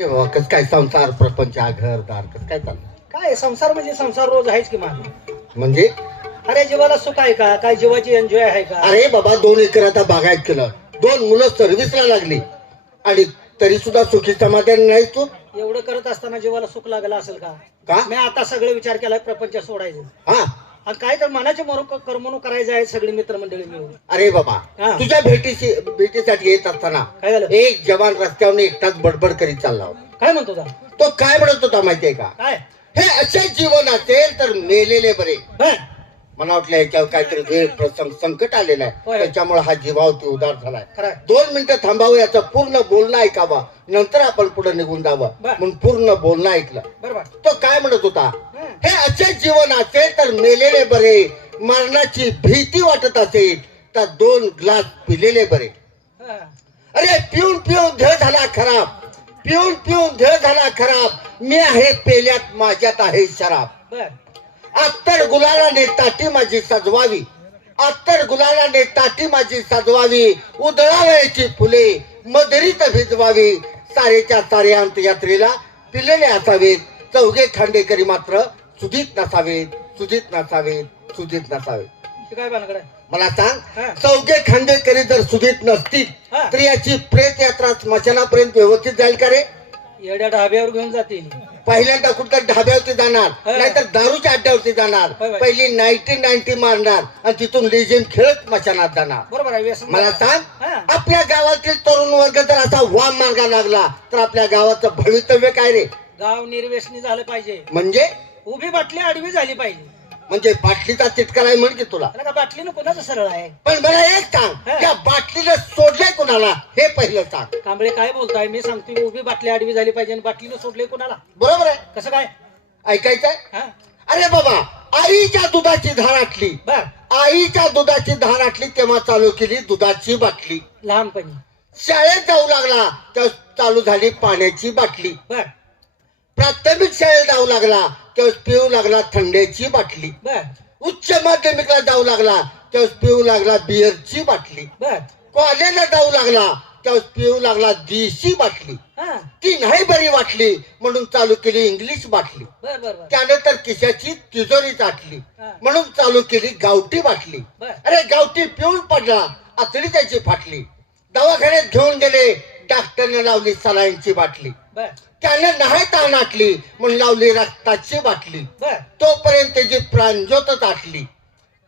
कस काय संसार प्रपंच घरदार कस काय चाललं? काय संसार म्हणजे संसार रोज आहेच की माझा. म्हणजे अरे जीवाला सुख आहे का? काय जीवाची एन्जॉय आहे का? अरे बाबा 2 एकर आता बागायत केलं, 2 मुलं सर्व्हिसला लागली आणि तरी सुद्धा सुखी समाधान नाही तू. एवढं करत असताना जीवाला सुख लागलं असेल का? का? मी आता सगळे विचार केलाय प्रपंच सोडायचं हा आणि काय तर मनाचे करमणूक करायचं आहे सगळी मित्रमंडळी मिळून. अरे बाबा हा. तुझ्या भेटीसाठी येत असताना काय झालं? एक जवान रस्त्यावर एकटाच बडबड करीत चालला होता. काय म्हणतो का? तो काय म्हणत होता माहितीये का? काय हे असे जीवन असेल तर मेलेले बरे. हं? मला वाटलं याच्यावर काहीतरी वेळ प्रसंग संकट आलेलं आहे, होय. त्याच्यामुळे हा जीवावती उदार झालाय. खरंय. 2 मिनिटं थांबावं, याचं पूर्ण बोलणं ऐकावं, नंतर आपण पुढे निघून जावं. बर. म्हणून पूर्ण बोलणं ऐकलं. बरोबर. तो काय म्हणत होता? हं. हे असे जीवन असेल तर मेलेले बरे, मरणाची भीती वाटत असेल तर 2 ग्लास पिलेले बरे. हं. अरे पिऊन पिऊन देह झाला खराब, पिऊन पिऊन देह झाला खराब, मी आहे पेल्यात माझ्यात आहे शराब. बर. अत्तर गुलालाने ताटी माझी सजवावी, अत्तर गुलालाने ताटी माझी सजवावी, उधळावयाची फुले मधुरीत भिजवावी, सारेच्या सारे अंत्ययात्रेला पिलेले असावेत, चौघे खांडेकरी मात्र सुधीत नसावेत, सुधीत नसावेत, सुधीत नसावेत. ते काय भानगड आहे? मला सांग, हा. चौघे खांडेकरी जर सुधीत नसतील हा. तर याची प्रेत यात्रा स्मशानापर्यंत व्यवस्थित जाईल का रे? येड्या ढाब्यावर घेऊन जातील. पहिल्यांदा कुठं ढाब्यावरती जाणार, हा. नाहीतर दारूच्या अड्ड्यावरती जाणार, होय, होय. पहिली 90-90 मारणार आणि तिथून लेझिम खेळत मशानात जाणार. बरोबर आहे. व्यसन मला सांग, हा. आपल्या गावातील तरुण वर्ग जर असा वाम मार्गा लागला तर आपल्या गावाचं भवितव्य काय रे? गाव निर्व्यसनी झालं पाहिजे. म्हणजे उभी बाटली आडवी झाली पाहिजे. म्हणजे बाटलीचा चिटका आहे म्हण की तुला. त्याला का बाटलीनं कोणाचं सरळ आहे? पण मला एक सांग, हा. त्या बाटलीला सोडलंय कोणाला हे पहिलं सांग. कांबळे काय बोलताय? मी सांगतोय उभी बाटली आडवी झाली पाहिजे आणि बाटलीनं सोडले कोणाला? बरोबर आहे, कसं काय? ऐकायचंय? हा. अरे बाबा, आईच्या दुधाची धार आटली, बर. आईच्या दुधाची धार आटली तेव्हा चालू केली दुधाची बाटली. लहानपणी. शाळेत जाऊ लागला तर चालू झाली पाण्याची बाटली. बर. प्राथमिक शाळेत जाऊ लागला तर पिऊ लागला थंड्याची बाटली. बर. उच्च माध्यमिकला जाऊ लागला तर पिऊ लागला बिअरची बाटली. बर. कॉलेजला जाऊ लागला तर पिऊ लागला देशी बाटली. हा. ती नाही बरी वाटली म्हणून चालू केली इंग्लिश बाटली. बर. बर. बर. त्यानंतर खिशाची तिजोरी चाटली हा. म्हणून चालू केली गावठी बाटली. बर. अरे गावठी पिऊन पडला, आतडी त्याची फाटली. दवाखान्यात घेऊन गेले, डॉक्टरने लावली सलाईनची बाटली. बर. त्याने नाही ताण आटली म्हणून लावली रक्ताची बाटली. बर. तोपर्यंत त्याची प्राणज्योत आटली.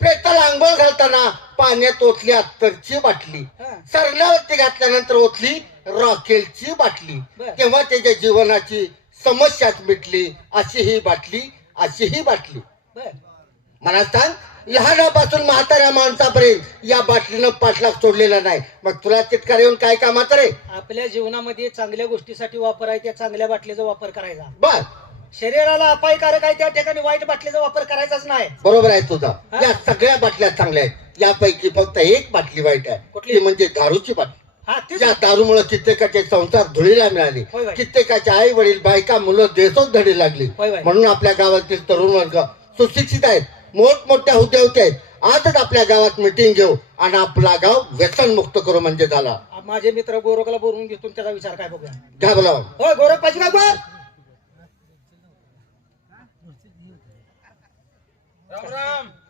प्रेताला आंघोळ घालताना पाण्यात ओतली अत्तरची बाटली. हा. सरल्यावरती घातल्यानंतर ओतली रॉकेलची बाटली. बर. तेव्हा त्याच्या जीवनाची समस्याच मिटली. अशी ही बाटली, अशी ही बाटली. बर. मला सांग, लहानापासून म्हाताऱ्या माणसापर्यंत या बाटलीनं पाठलाग सोडलेला नाही. मग तुला तितका येऊन काय कामाचं रे? आपल्या जीवनामध्ये चांगल्या गोष्टीसाठी वापर आहे, त्या चांगल्या बाटलीचा वापर करायचा. बर, शरीराला अपायकारक आहे त्या ठिकाणी वाईट बाटलीचा वापर करायचाच नाही. बरोबर आहे तुझं. हा? या सगळ्या बाटल्या चांगल्या आहेत, यापैकी फक्त एक बाटली वाईट आहे. कुठली? ती म्हणजे दारूची बाटली. हा. तीच. त्या दारूमुळे कित्येकाचे संसार धुळीला मिळाले, होय, होय. कित्येकाचे आई वडील बायका मुलं देशच धडी लागली. होय, होय. म्हणून आपल्या गावातील तरुण वर्ग सुशिक्षित आहेत, मोठमोठ्या हुद्द्यावरती आहेत. आजच आपल्या गावात मिटिंग घेऊ आणि आपला गाव व्यसन मुक्त करू म्हणजे झाला. माझे मित्र गोरखला बोलवून घेतो, त्याचा विचार काय बघूया. घ्या बोलावं. होय गोरख पाहिजे का गोर?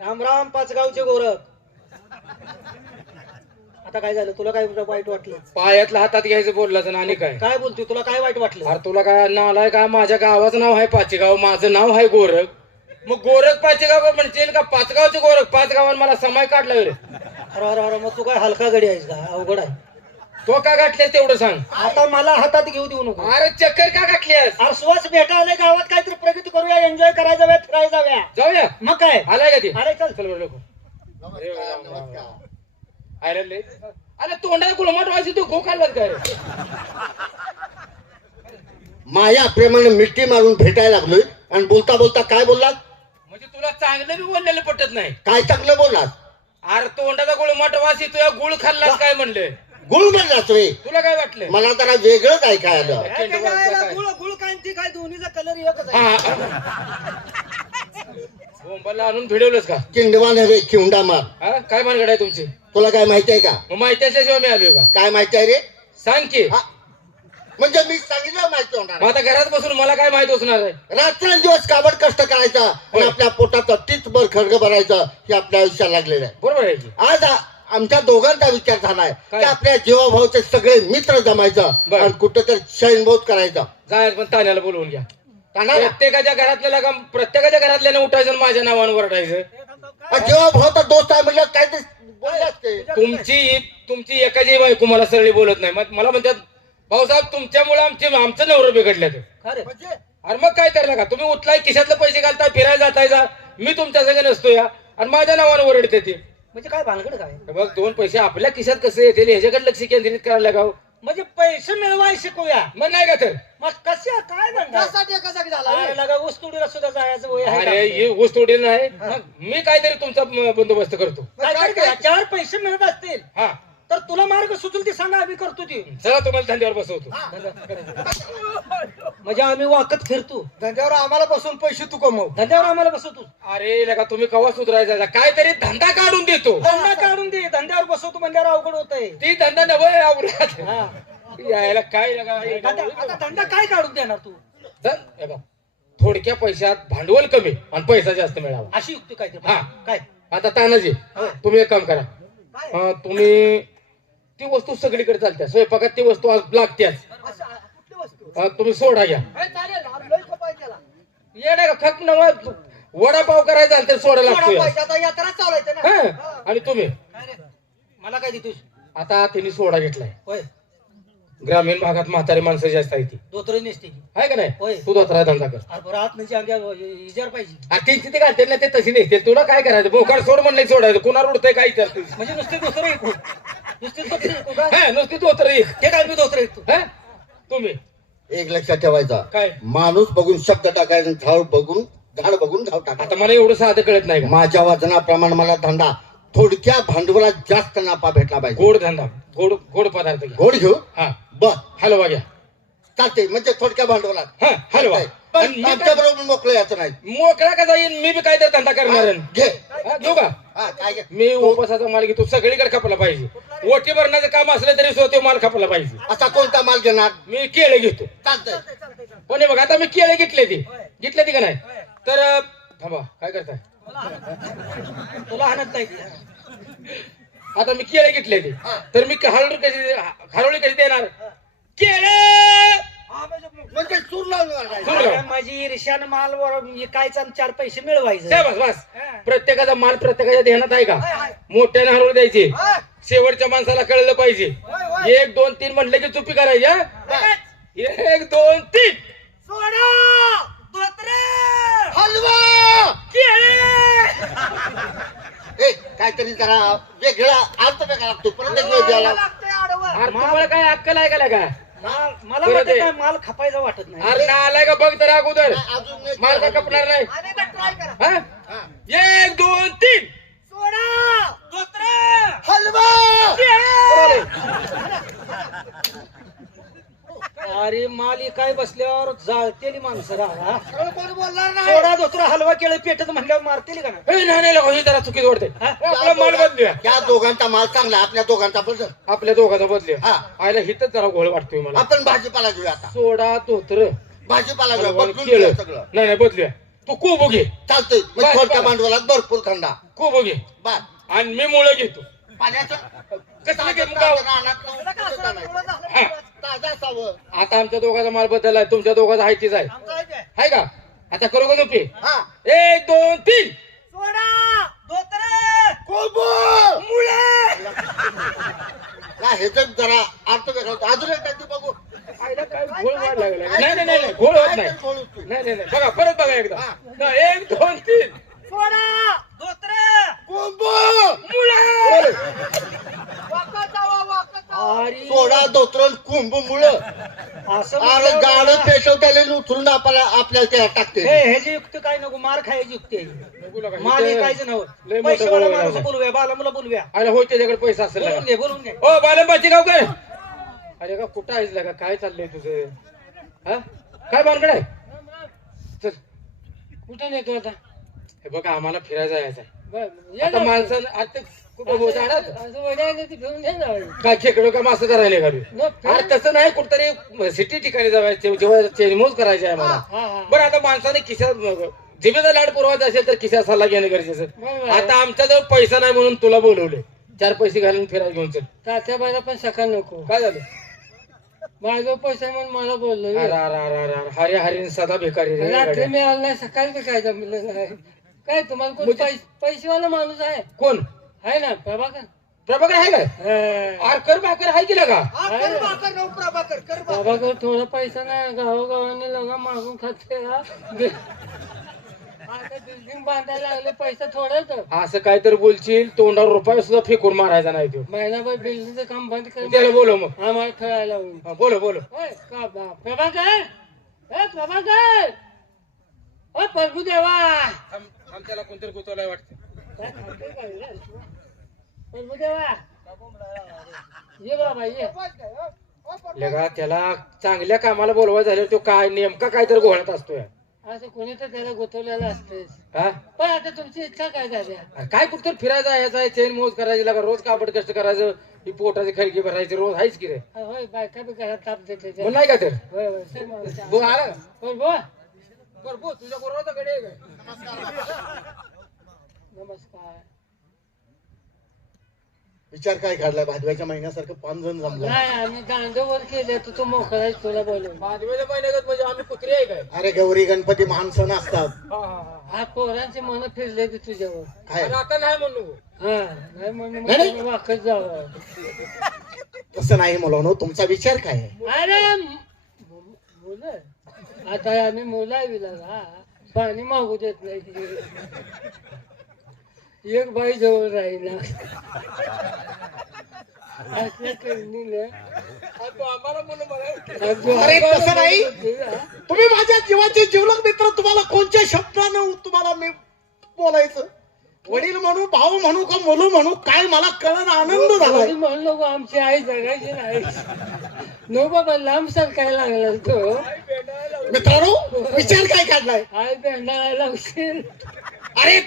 राम राम पाचगावचे गोरख. आता काय झालं? तुला काय वाईट वाटलं? पायातला हातात घ्यायचं बोलला आणि काय काय बोलतोय? तुला काय वाईट वाटलं? अरे तुला काय नाव आहे का? माझ्या गावाचं नाव आहे पाचेगाव, माझं नाव आहे गोरख. मग गोरख पाचेगाव म्हणतील का पाचगावचे गोरख? पाच गावात मला समय काढला रे. अरे अरे अरे, मग तू काय हलका गडी आहेस का? अवघड आहे. तो का गाठलेस तेवढं सांग. आता मला हातात घेऊ देऊ नको. अरे चक्कर का गाठलीस? अरे स्वच्छ भेटायला गावात काहीतरी प्रगती करूया, एन्जॉय करायला जाऊया, फिरायला जाऊया. जाऊया. मग काय? आलाय का ते? अरे चल. चल बरं लोक. नमस्कार. अरे तोंडाला गुळमाट व्हायची तू गो खाल्लास काय रे? माया प्रेमाने मिठी मारून भेटायला लागलोय आणि बोलता बोलता काय बोललात? म्हणजे तुला चांगलं बी बोललेलं पटत नाही. काय चांगलं बोललात? अरे तोंडाचा गुळमाट वास येतोय, गुळ खाल्लास काय म्हणले? गुळ म्हणलास रे? तुला काय वाटलं? मला जरा वेगळंच ऐकायला. काय काय काय? गुळ गुळ काय ती काय? दोन्हीचा कलर एकच आहे. बोंबाला आणून भिडवलंस का? किंडवा नव्हे किंडा मार. हा काय भानगड आहे तुमची? तुला काय माहिती आहे का? मग माहिती असल्याशिवाय मी आलोय का? काय माहिती आहे रे? सांग की. हा, म्हणजे मी सांगितलं माहिती होणार मग आता घरात बसून मला काय माहित असणार आहे? रात्रंदिवस काबड कष्ट करायचा आणि आपल्या पोटाचा टीचभर खर्ग भरायचं हे आपल्या आयुष्यात लागलेलं आहे. बरोबर आहे की? आज आमच्या दोघांचा विचार झालाय काय? की आपल्या जीवाभावचे सगळे मित्र जमायचं बरं. आणि कुठंतरी शयनबोध करायचं. जायचं पण तान्याला बोलवून घ्या. तानाला? प्रत्येकाच्या घरातल्याने उठायचं आणि माझ्या नावानं ओरडायचं. जीवाभाव तर दोस्त आहे म्हणजे काय ते बोलले असते. तुमची एकाची बायको मला सरळी बोलत नाही. मग मला म्हणतात भाऊसाहेब तुमच्यामुळे आमचं नवरं बिघडल्यात. अरे अरे मग काय करणार का? तुम्ही उठलाय खिशातले पैसे घालताय फिरायला जाताय जा, मी तुमच्या संग नसतो या आणि माझ्या नावानं ओरडते ते. म्हणजे काय भानगड काय? बघ 2 पैसे आपल्या खिशात कसे येतील ह्याच्याकडे लक्ष केंद्रित करायला गाव. म्हणजे पैसे मिळवाय शिकूया. मग नाही का तर? मग कशा काय त्यासाठी एका जागी झाला अरे लगा ऊसतोडीला सुद्धा जायचं वय आहे अरे का? ही गोष्ट उडी नाही. मग मी काहीतरी तुमचा बंदोबस्त करतो. काय करते? याच्यावर पैसे मिळत असतील हा तर तुला मार्ग सुचल ती सांगा, आम्ही करतो ती. चला तुम्हाला धंद्यावर बसवतो. म्हणजे आम्ही वाकत फिरतो, धंद्यावर आम्हाला बसून पैसे तू कमव. धंद्यावर आम्हाला बसवतो. अरे लगा तुम्ही कवा सुधरायचा? काहीतरी धंदा काढून देतो. धंदा काढून दे, धंद्यावर बसवतो म्हणल्यावर अवघड होत आहे. ती धंदा नवं आवडत हा. यायला काय लगा आता धंदा काय काढून देणार तू? हे बघ, थोडक्या पैशात भांडवल कमी आणि पैसा जास्त मिळावा. अशी युक्ती काय ते? हा. काय आता तानाजी तुम्ही एक काम करा. तुम्ही ती वस्तू सगळीकडे चालते, स्वयंपाकात ती वस्तू आज लागतेच. तुम्ही सोडा घ्या. येडा का खक नवा वडापाव करायचा तर सोडा लागतो या. आता यात्रा चालायचं ना. हा. आणि तुम्ही मला काय देतोस? आता तिने सोडा घेतलाय. होय, ग्रामीण भागात म्हातारी माणसं जास्त आहे ती धोतर नेसते. आहे का नाही? होय. तू धोत्रा धंदा कर. अरे बरं, आत म्हणजे अंग्या इजार पाहिजे. तीन ते घालते ना ते तशी नाही. तुला काय करायचं? बोकाड सोड म्हणलं की सोडायचं. कुणावर उडतंय काय विचारतो? म्हणजे नुसते धोतर ऐकू, नुसते धोतर ऐकू का? हा नुसती धोतर एक. हे काय मी धोतर ऐकतो? हा? तुम्ही एक लक्षात ठेवायचा, काय? माणूस बघून शब्द टाकायचा, झाड बघून झाड आता टाकायचा. मला एवढं साधं कळत नाही का? माझ्या वजनाप्रमाणे मला धंदा थोडक्या भांडवलात जास्त नफा भेटला पाहिजे. गोड धंदा, गोड पदार्थ घ्या. गोड घेऊ हा बर हलवा घ्या. चालते, म्हणजे थोडक्या भांडवलात. हा हलवा. पण आणि मी आमच्या काय- बरोबर मोकळं याचं नाही. मोकळा कसा येईन? मी बी काहीतरी धंदा करणार आहे. घे. हा, घेऊ का? हा, काय घे? मी उपवासाचा माल घेतो. सगळीकडे खपला पाहिजे. ओटी भरण्याचं काम असलं तरी स्वतः माल खपला पाहिजे. असा कोणता माल घेणार? मी केळे घेतो. चालतंय. पण हे बघ आता मी केळे घेतले ती का नाही? तर थांबा, काय करताय? तुला हाणत नाही. आता मी केळे घेतले ते, तर मी हरवळी कशी देणार? केळे म्हणजे चूर लावून वाढायचं. अरे माझी ईर्ष्यानं माल विकायचा आणि 4 पैसे मिळवायचे. बस प्रत्येकाचा माल प्रत्येकाच्या ध्यानात आहे का? मोठ्याने हरवून द्यायचे. शेवटच्या माणसाला कळलं पाहिजे. 1 2 3 म्हणलं की चुपी करायची. हा? 1 2 3 सोडा धोत्रे हलवा. ए, काहीतरी जरा वेगळा अर्थ वेगळा लागतो. परत एक वेळ द्यायला. अरे तुम्हाला काय अक्कल आहे का? मला परत वाटत ये. काय माल खपायचा वाटत नाही. अरे ना आलाय का बघ तर अगोदर. अजून एक माल का कपणार नाही? ट्राय करा. हा? 1 2 3 सोडा धोत्रे हलवा. अरे माल काय बसल्यावर जाळतेली माणसं राहा. कोणी बोलणार नाही. सोडा धोत्रा हलवा केळं पेटत म्हणल्यावर मारतेली का ना? ए, नाही लोक ही जरा चुकीच वाटते. आपला माल बदलूया. त्या दोघांचा माल चांगला, आपल्या दोघांचा बदल. आपल्या दोघांचा बदलूया. हा. आयला हिथच जरा घोळ वाटतोय मला. आपण भाजीपाला घेऊया आता. सोडा धोत्र भाजीपाला घेऊया, बदलून केळं. घेऊया सगळं. नाही बदलूया. तू कोबो घे. चालतंय. बस, म्हणजे थोडक्या बस. भांडवलात भरपूर थंडा. कोबो घे बर. आणि मी मुळे घेतो. पाण्याचं कसलं घे मग? रानात हा. ताजा असावं. आता आमच्या दोघांचा माल बदललाय, तुमच्या दोघांचा आहे तीच आहे. आहे का? आता करू का तुम्ही? हा. 1 2 3 सोडा धोत्रे कोबो. मुळे. ना हे तर जरा अर्थ वेगळा होता. अजून एक काहीतरी बघू. आयला काय घोळ व्हायला लागला. नाही घोळ होत नाही. घोळ होतोय. नाही बघा परत बघा एकदा. हा. 1 2 3 सोडा धोत्रे कोबो. मुळे. अरे सोडा धोत्रण कुंभ मुळं. असं अरे म्हणल्यावर गाणं मला- पेशवताले उचलून आपल्याला ते टाकते. हे ह्याची युक्ती काय नको, मार खायची युक्ती आहे. माल विकायचं लय नव्हतं. मोठं पैसेवाला बोलवायला माणूस लागलं. बोलूया, बाला मुला बोलूया. आयला होय त्याच्याकडे पैसा असेल बोलून ना. घे, बोलून घे. ओ बालंबाची गावकर. अरे का कुठं आहेस का? काय चाललंय तुझं? हा? काय बांधकड आहे? चल कुठं नेतो आता? हे बघा आम्हाला फिरायला जायचं आहे. आता माणसानं आता कुठं हो जाणार असं वड्या आलं की घेऊन ये ना. काय खेकडं का मासं करायला घालू अरे तसं नाही कुठतरी सिटी ठिकाणी जायचं जेव्हा चेंजमोज करायची आहे मला हा हा बरं आता माणसाने खिशात जिभेचा लाड पुरवायचा असेल तर खिशात सल्ला घेणं गरजेचं बरोबर. आता आमच्याजवळ पैसा नाही म्हणून तुला बोलवले 4 पैसे घालून फिरायला घेऊन चल तात्याबाईला पण सकाळ नको. काय झालं माझं पैसा म्हणून मला बोललो. अरे अरे अरे अरे हरे हरी सदा भिकारी रे रात्री गड्या. मी आलो नाही सकाळी बी काय जमलं नाही. काय तुम्हाला कोण पैसेवाला माणूस आहे कोण आहे ना प्रभाकर. प्रभाकर आहे काय हा. अरे कर भाकर आहे की का हा, कर भाकर, नऊ प्रभाकर, कर भाकर. प्रभाकर थोडा पैसा नाही गावोगावाने लगा मागून खाते हा. आता बिल्डिंग बांधायला लागले पैसा थोडाच. असं काय तर बोलशील तोंडावर रुपये सुद्धा फेकून मारायचा नाही तो महिनाभर बिल्डिंगचं काम बंद त्याला कर बोलो मग आम्हाला खेळायला होईल. हा, बोलो बोलो होय, का बा- प्रभाकर ए प्रभाकर ओ प्रभू देवा त्याला कोणतरी गुतवलाय वाटतं काय खाते काय रे? प्रभू देवा ये बाबा ये. लगा त्याला चांगल्या कामाला बोलवायचं झालं तो काय नेमका काय तर घोळत असतोय असं कोणी तर त्याला गोतवलेलं असतेच. हा पण आता तुमची इच्छा काय झाली? अरे काय कुठतर फिरायचं यायचं आहे चैन मोज करायची लागा रोज काबड कष्ट करायचं ही पोटाची खळगी भरायची रोज आहेच की रे होय बायका बी घरात ताप देते ते. मग नाही का तर होय होय सर माणूस. बोल आला का? होय बोल. बरं तुझ्या बरोबर कडे आहे काय नमस्कार. विचार काय काढलाय भाजव्याच्या महिन्यासारखं 5 जण जमला. नाही आम्ही दांडवर केले तर तू मोकळाच तुला बोलून. बाजूच्या महिन्यात म्हणजे आम्ही कुत्रे आहे काय अरे गौरी गणपती महान सण असतात. हा हा हा हा पोरांचे मन फिरले ते तुझ्यावर. काय अरे आता नाही म्हणू हा नाही म्हणून मग नाही, नाही. तुम्ही वाकत जावं. तसं नाही मुलांनो, तुमचा विचार काय आहे? अरे मुलं आता आम्ही मुलं आहे विला पाणी मागू देत नाही. एक बाई जवळ राहिला असल्या करणीनं तू आम्हाला म्हणून मला अरे तसं नाही. तुम्ही माझ्या जीवाचे जीवलग मित्र, तुम्हाला कोणत्या शब्दानं तुम्हाला मी बोलायचं? वडील म्हणू, भाऊ म्हणू का मुलं म्हणू, काय मला कळण आनंद झालाय. म्हणून नको आमची आई जगायची नाही. नो बाबा लांब सरकायला लागला तो. मित्रांनो, विचार काय काढलाय? आई भेंडायला लावशील. अरे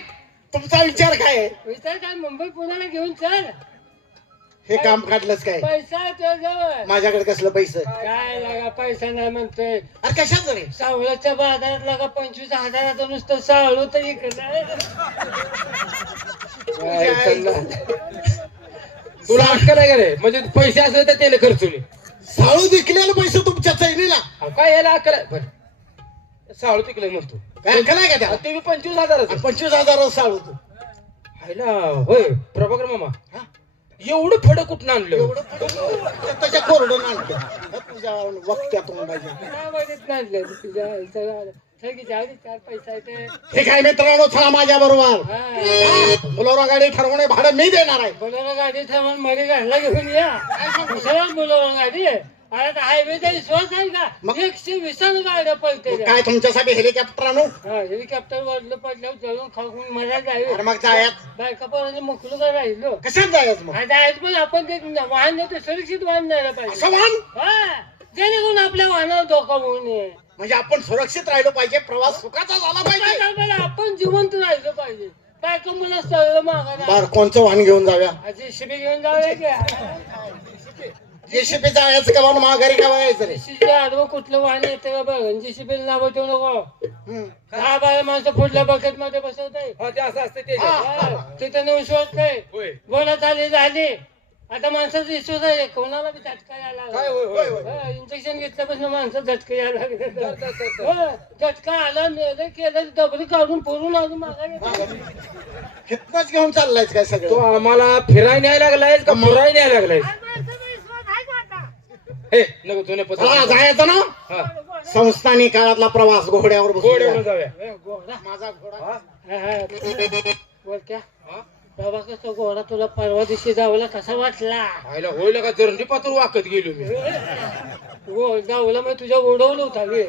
तुमचा विचार काय आहे? विचार काय मुंबई पुण्याला घेऊन चल. हे काम काढलंच काय? पैसा आहे तुझ्याजवळ. माझ्याकडे कसलं पैसे? काय लागा पैसा नाही म्हणतोय. अरे कशाच रे? सावळ्याच्या बाजारात लागा 25,000 नुसतं सावळू तर इकडं. तुला अक्कल आहे का रे म्हणजे पैसे असले तर त्याने खर्चुले साळू विकलेले पैसे तुमच्या चैनीला काय याला अक्कल आहे बरं साळू तिकडे म्हणतो काय अक्कल आहे का त्याला? ते 25,000 25,000 साळू तू. हायला होय प्रभाकर मामा हा? एवढं फडं कुठं आणलं एवढं त्याच्या कोरडून आणतो तुझ्या वक्त्यात तोंडाच्या. काय वाईट काढलं तुझ्या आईचं गाणं. चल की जाऊ दे, 4 पैसा येते. हे काय मित्रांनो, चला माझ्या बरोबर. हा. बोलोरा गाडी ठरवणे भाडं मी देणार आहे. बोलायला गाडी थांबून मध्ये घरला घेऊन या. कुशाला बोलावं गाडी आता हायवेचा विश्वास आहे का? 120 गाड्या पळते. काय तुमच्यासाठी हेलिकॉप्टर आणू? हेलिकॉप्टर वाढलं पडल्यावर जळून खाऊन मला जाईल. अरे मग जायात बायका पोरांनी मोकळं का राहिलो. कशात जायचं मग? जायचं पण आपण ते वाहन नेतो सुरक्षित वाहन न्यायला पाहिजे. असं वाहन हा जेणेकरून आपल्या वाहनाला धोका होऊ नये. म्हणजे आपण सुरक्षित राहिलो पाहिजे, प्रवास सुखाचा झाला पाहिजे. आपल्याला आपण जिवंत राहिलं पाहिजे. बायका मुलं सगळं मागायला बर कोणचं वाहन घेऊन जाऊया? जेसीबी घेऊन जाऊया की जेसीबी जायचं का वाहन माघारी का यायचं रे? जेसीबी आडवं कुठलं वाहन येतं का बघ. जेसीबी नाव ठेवू नको. हम्म. 10-12 माणसं पुढल्या बकेट मध्ये बसवतंय. हा ते असं असतं ते तिथं नेऊन शोधतंय. होय बोलत आली झाली. आता माणसाचं विश्वास आहे कोणाला बी झटका यायला काय लागला. होय होय इंजेक्शन घेतल्यापासून माणसं झटका यायला लागले. तर, तर. झटका आला नेलं केलं डबरी काढून फोडून अजून मागा हितनंच घेऊन चाललाय काय तो सगळं? आम्हाला फिराय न्यायला लागलाय का मुराय न्यायला लागलाय हे नको जुने चला पत्र जायचं ना. हा संस्थानी काळातला प्रवास घोड्यावर गोड्यावरून बसून जाऊया माझा घोडा हा? बोलत्या हा? बाबा कसं घोडा तुला परवा दिवशी जावला कसा वाटला? आईला होईल का जरंडी पात्र वाकत गेलो मी जावला मग तुझ्या ओढवलं होता गे.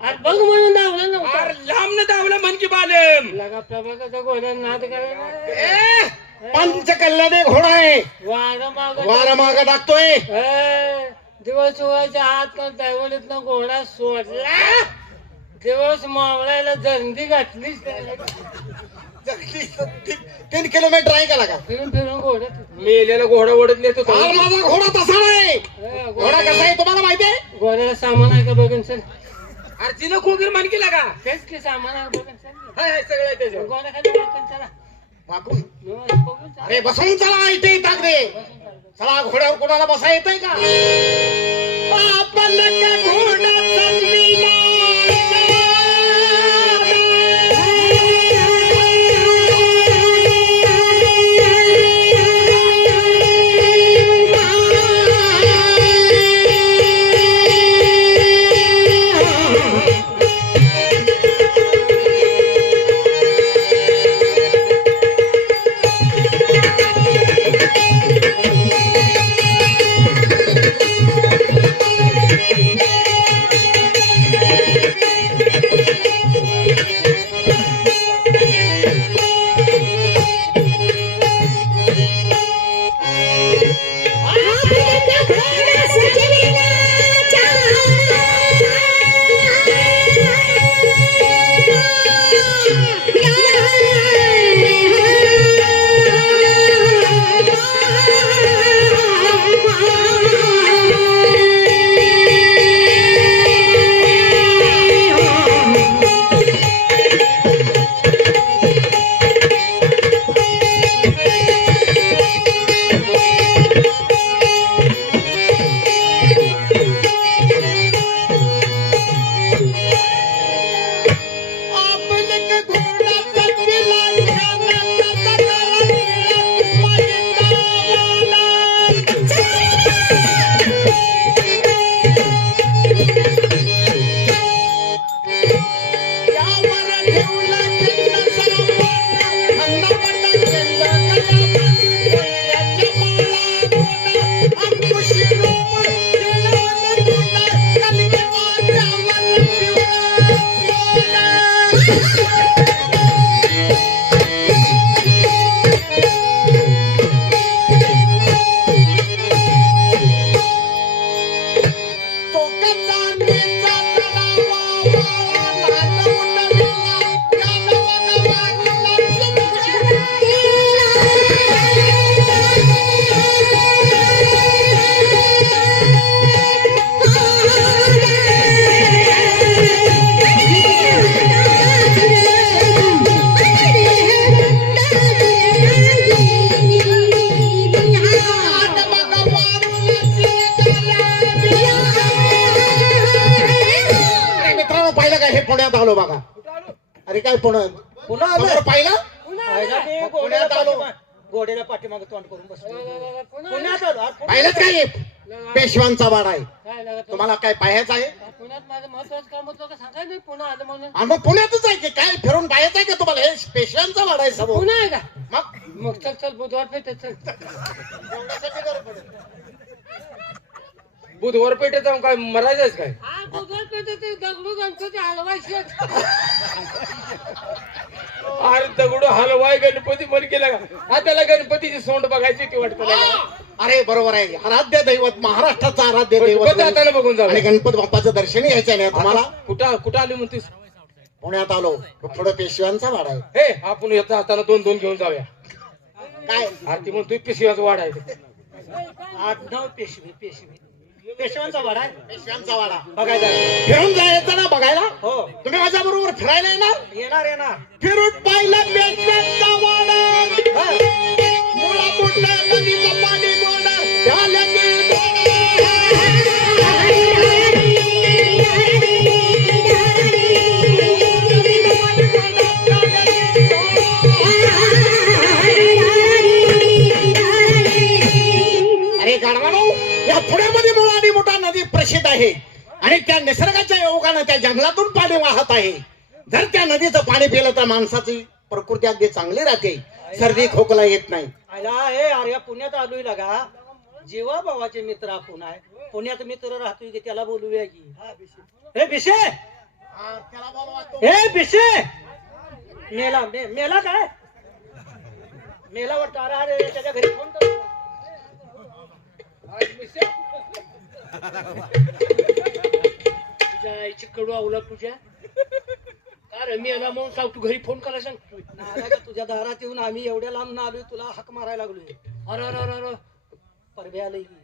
आज बघ म्हणून दावला नव्हता. अरे लांब न दावला मन की बालेम लगा प्रभाकाचा घोडा नाद करायला पंच कल्याणे घोडा आहे. वारा माग टाकतोय. दिवस व्हायच्या हात kan दैवलीत घोडा सोडला. दिवस मावळायला जंदी घातलीच त्याला. जगदीश 3 किलोमीटर आहे का लागा फिरून फिरून घोड्यात मेलेला घोडा ओढत नेतो तो. अरे माझा घोडा तसा नाही घोडा कसा आहे तुम्हाला माहिती आहे घोड्याला सामान आहे का बघून सर अर्जीनं खोगीर मान केला का तेच की सामान आहे बघून सर हाय हाय सगळं आहे त्याच्यावर. घोड्या खाली बघून चला वाकून बघून चला. अरे बसून चला इथे टाक दे चला घोड्यावर कोणाला बसा येतंय का आपण का घोडा चालविला पुण्यात आलो बघा अरे काय पुण्यात पुन्हा आलं? समोर पाहिलं आयला ते पुण्यात आलो. घोड्याला पाठीमागे तोंड करून बसलो पुन्हा पुण्यात आलो आज पुण्यात. पाहिलंच काय पेशवांचा वाडा आहे काय लागत तुम्हाला काय पाहायचं आहे पुण्यात माझं महत्वाचं काम होतं का सांगाय नाही पुन्हा आलं म्हणून आणि मग पुण्यातच आहे की काय फिरून पाहायचं आहे का तुम्हाला हे पेशवांचा वाडा आहे समोर पुन्हा आहे का मग मग चल चल बुधवार पेठेत चल एवढ्यासाठी गरज पडेल. बुधवार पेठेत जाऊन काय मरायचंच काय हा बुधवार पेठेत ते दगडू गणपती हलवायचे अरे दगडू हलवाय गणपती मन केला का हा त्याला गणपतीची सोंड बघायची ती वाटतं नाही का? अरे बरोबर आहे आराध्य दैवत महाराष्ट्राचं आराध्य दैवत जाताना बघून जाऊ आणि गणपती बाप्पाचं दर्शन घ्यायचं नाही तुम्हाला कुठं कुठं आली म्हणतीस पुण्यात आलो पुढे पेशव्यांचा वाडा आहे हे आपण येता हाताना दोन दोन घेऊन जाऊया काय आरती म्हणतोय पिशव्याचं वाढ आहे आडनाव पेशवे पेशव्यांचा वाडा आहे पेशव्यांचा वाडा बघायला फिरून जायचं ना बघायला हो तुम्ही माझ्या बरोबर फिरायला येणार येणार येणार फिरून पाहिलं पेशव्यांचा वाडा मुळा मोठा नदीचं पाणी गोडा झालं की अरे गाढवानो या पुण्यामध्ये मुळा आणि मोठा नदी प्रसिद्ध आहे आणि त्या निसर्गाच्या योगानं त्या जंगलातून पाणी वाहत आहे जर त्या नदीचं पाणी पिलं तर माणसाची प्रकृती अगदी चांगली राहते सर्दी खोकला येत नाही आयला हे अरे पुण्यात आलोय लगा जेव्हा भावाचे मित्र आपण आहे पुण्यात मित्र राहतोय की त्याला बोलूया की हे बिशे हे बिशे मेला मेला काय मेला वाटतं अरे अरे त्याच्या घरी फोन कर तुझ्या आईची कडू आवला तुझ्या अरे मी आला म्हणून सांग तू घरी फोन करायला सांग आला का तुझ्या दारात येऊन आम्ही एवढ्या लांब ना आलोय तुला हाक मारायला लागलोय अरे अरे अरे अरे परभे आलंय की